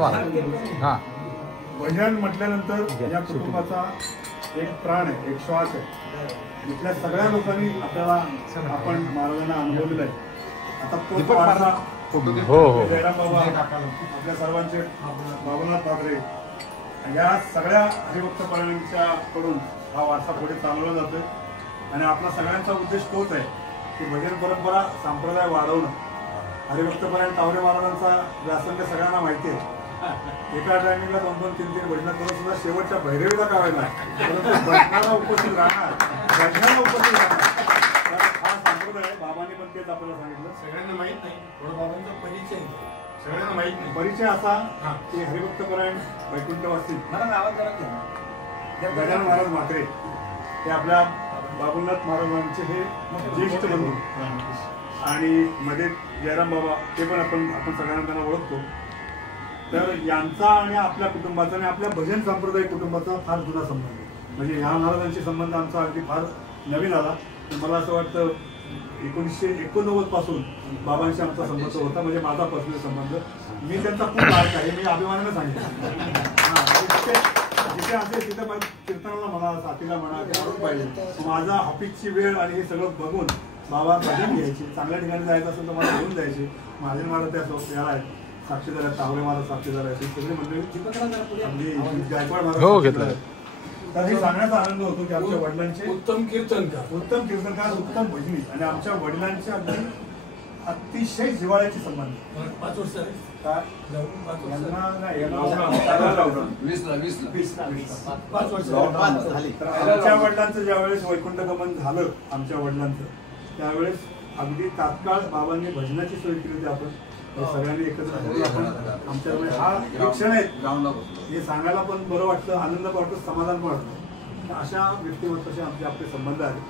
हां, भजन म्हटल्यानंतर या कुटुंबाचा एक प्राण आहे, एक श्वास आहे. इथल्या सगळ्या लोकांनी आपल्याला आपण महाराजांना अनुभवलेलं आहे. आता तो वारसा जयराम बाबा, आपल्या सर्वांचे बाबूनाथ बाबरे, या सगळ्या हरिभक्तपरायणांच्या कडून हा वारसा पुढे चालवला जातोय. आणि आपला सगळ्यांचा उद्देश तोच आहे की भजन परंपरा संप्रदाय वाढवणं. हरिभक्तपरायण तावरे महाराजांचा व्यासंग सगळ्यांना माहिती आहे. एका टायमिंगला 2-2-3-3 भजनं करून सुद्धा शेवटच्या भैरवीला काढायला, परंतु भजनाला उपस्थित राहणार, भजनाला उपस्थित राहणार. हा संप्रदाय बाबांनी पण तेच आपल्याला सांगितलं. सगळ्यांना माहित नाही, थोडा बाबांचा परिचय सगळ्यांना माहित नाही. परिचय असा की हरिभक्तपरायण वैकुंठवासी गजानन महाराज म्हात्रे हे आपल्या बाबूनाथ महाराजांचे हे ज्येष्ठ बंधू, आणि मध्ये जयराम बाबा ते पण आपण सगळ्यांना त्यांना ओळखतो. तर यांचा आणि आपल्या कुटुंबाचा आणि आपल्या भजन सांप्रदायिक कुटुंबाचा फार जुना संबंध. म्हणजे ह्या महाराजांशी संबंध आमचा अगदी फार नवीन आला. मला असं वाटतं 1989 पासून बाबांशी आमचा संबंध होता. म्हणजे माझा पर्सनल संबंध. मी त्यांचा खूप लायक आहे, मी अभिमानाने सांगितलं. जिथे असेल तिथे कीर्तनाला म्हणा, साथीला म्हणा, आवडून पाहिजे. माझा ऑफिसची वेळ आणि हे सगळं बघून बाबा भजन घ्यायचे. चांगल्या ठिकाणी जायचं असेल तर मला घेऊन जायचे. महाजन महाराज त्या आहेत, साक्षीदार आहेत, तावरे महाराज साक्षीदार आहेत, सगळे मंडळी गायकवाड महाराज. तर हे सांगण्याचा आनंद होतो की आमच्या वडिलांचे उत्तम कीर्तनकार, उत्तम भजनी आणि आमच्या वडिलांचे अगदी अतिशय जिव्हाळ्याचे संबंध. 5 वर्ष काय आमच्या वडिलांचं ज्यावेळेस वैकुंठ गमन झालं आमच्या वडिलांचं, त्यावेळेस अगदी तात्काळ बाबांनी भजनाची सोय केली होती. आपण सगळ्यांनी एकत्र करून आपण आमच्याकडे हा एक क्षण आहे हे सांगायला पण बरं वाटतं, आनंद वाटतो, समाधान पण वाटतं. अशा व्यक्तिमत्वाचे आमचे आपले संबंध आहेत.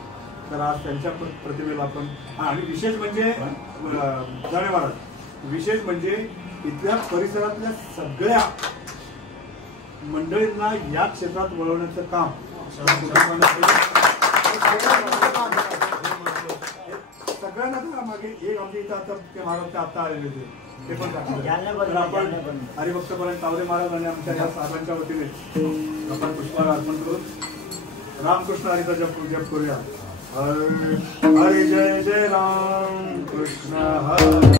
तर आज त्यांच्या प्रतिमेला आपण आणि विशेष म्हणजे जाणे महाराज, विशेष म्हणजे इथल्या परिसरातल्या सगळ्या मंडळींना या क्षेत्रात वळवण्याचं काम सगळ्यांना मागे एक आमच्या इथं आता ते महाराज आता आलेले होते ते पण टाकलं. आपण हरिभक्तपरायण तावरे महाराज आणि आमच्या या साहेबांच्या वतीने आपण पुष्पहार अर्पण करून रामकृष्ण हरीचा जप करूया. हरे जय जय राम कृष्ण हरे.